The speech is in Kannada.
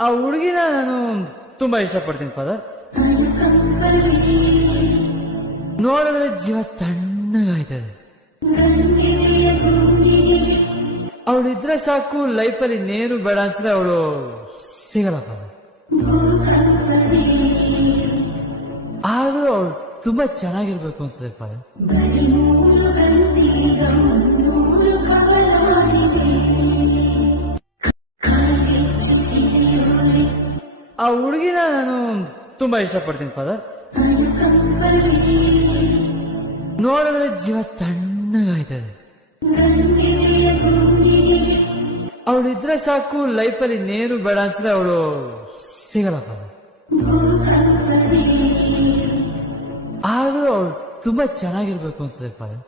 ಆ ಹುಡುಗಿನ ನಾನು ತುಂಬಾ ಇಷ್ಟಪಡ್ತೀನಿ ಫಾದರ್. ನೋಡಿದ್ರೆ ಜೀವ ತಣ್ಣಗಾಯ್ತದೆ. ಅವಳಿದ್ರೆ ಸಾಕು, ಲೈಫಲ್ಲಿ ಇನ್ನೇನು ಬೇಡ ಅನ್ಸಿದ್ರೆ ಅವಳು ಸಿಗಲ್ಲ ಫಾದರ್. ಆದ್ರೂ ಅವಳು ತುಂಬಾ ಚೆನ್ನಾಗಿರ್ಬೇಕು ಅನ್ಸುತ್ತೆ ಫಾದರ್. ಆ ಹುಡುಗಿನ ನಾನು ತುಂಬಾ ಇಷ್ಟಪಡ್ತೀನಿ ಫಾದರ್. ನೋಡಿದ್ರೆ ಜೀವ ತಣ್ಣಗಾಯ್ತದೆ. ಅವಳಿದ್ರೆ ಸಾಕು, ಲೈಫಲ್ಲಿ ಇನ್ನೇನು ಬೇಡ ಅನ್ಸಿದ್ರೆ ಅವಳು ಸಿಗಲ್ಲ ಫಾದರ್. ಆದ್ರೂ ಅವಳು ತುಂಬಾ ಚೆನ್ನಾಗಿರ್ಬೇಕು ಅನ್ಸುತ್ತೆ ಫಾದರ್.